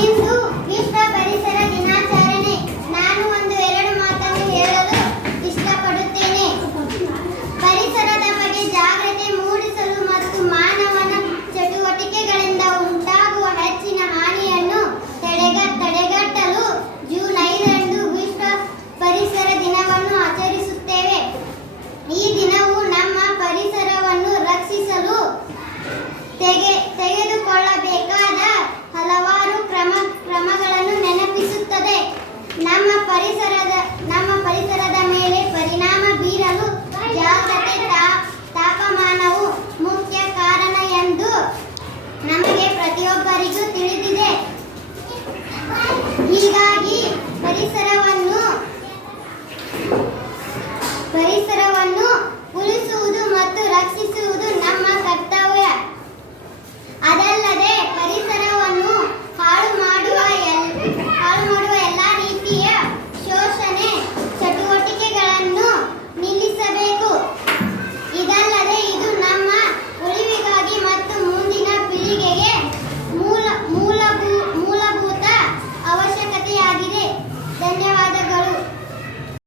ಇಂದು ವಿಶ್ವ ಪರಿಸರ ದಿನಾಚರಣೆ. ನಾನು ಎರಡು ಮಾತನ್ನು ಹೇಳಲು ಇಷ್ಟಪಡುತ್ತೇನೆ. ಪರಿಸರದ ಬಗ್ಗೆ ಜಾಗೃತಿ ಮೂಡಿಸಲು ಮತ್ತು ಮಾನವನ ಚಟುವಟಿಕೆಗಳಿಂದ ಉಂಟಾಗುವ ಹೆಚ್ಚಿನ ಹಾನಿಯನ್ನು ತಡೆಗಟ್ಟಲು ಜೂನ್ 5ರಂದು ವಿಶ್ವ ಪರಿಸರ ದಿನವನ್ನು ಆಚರಿಸುತ್ತೇವೆ. ಈ ದಿನವು ನಮ್ಮ ಪರಿಸರವನ್ನು ರಕ್ಷಿಸಲು ತೆಗೆದುಕೊಳ್ಳಬೇಕಾದ ಹಲವಾರು ಕ್ರಮಗಳನ್ನು ನೆನಪಿಸುತ್ತದೆ. ನಮ್ಮ ಪರಿಸರದ ಮೇಲೆ ಪರಿಣಾಮ ಬೀರಲು ಜಾಗತಿಕ ತಾಪಮಾನವು ಮುಖ್ಯ ಕಾರಣ ಎಂದು ನಮಗೆ ಪ್ರತಿಯೊಬ್ಬರಿಗೂ ತಿಳಿದಿದೆ. ಹೀಗಾಗಿ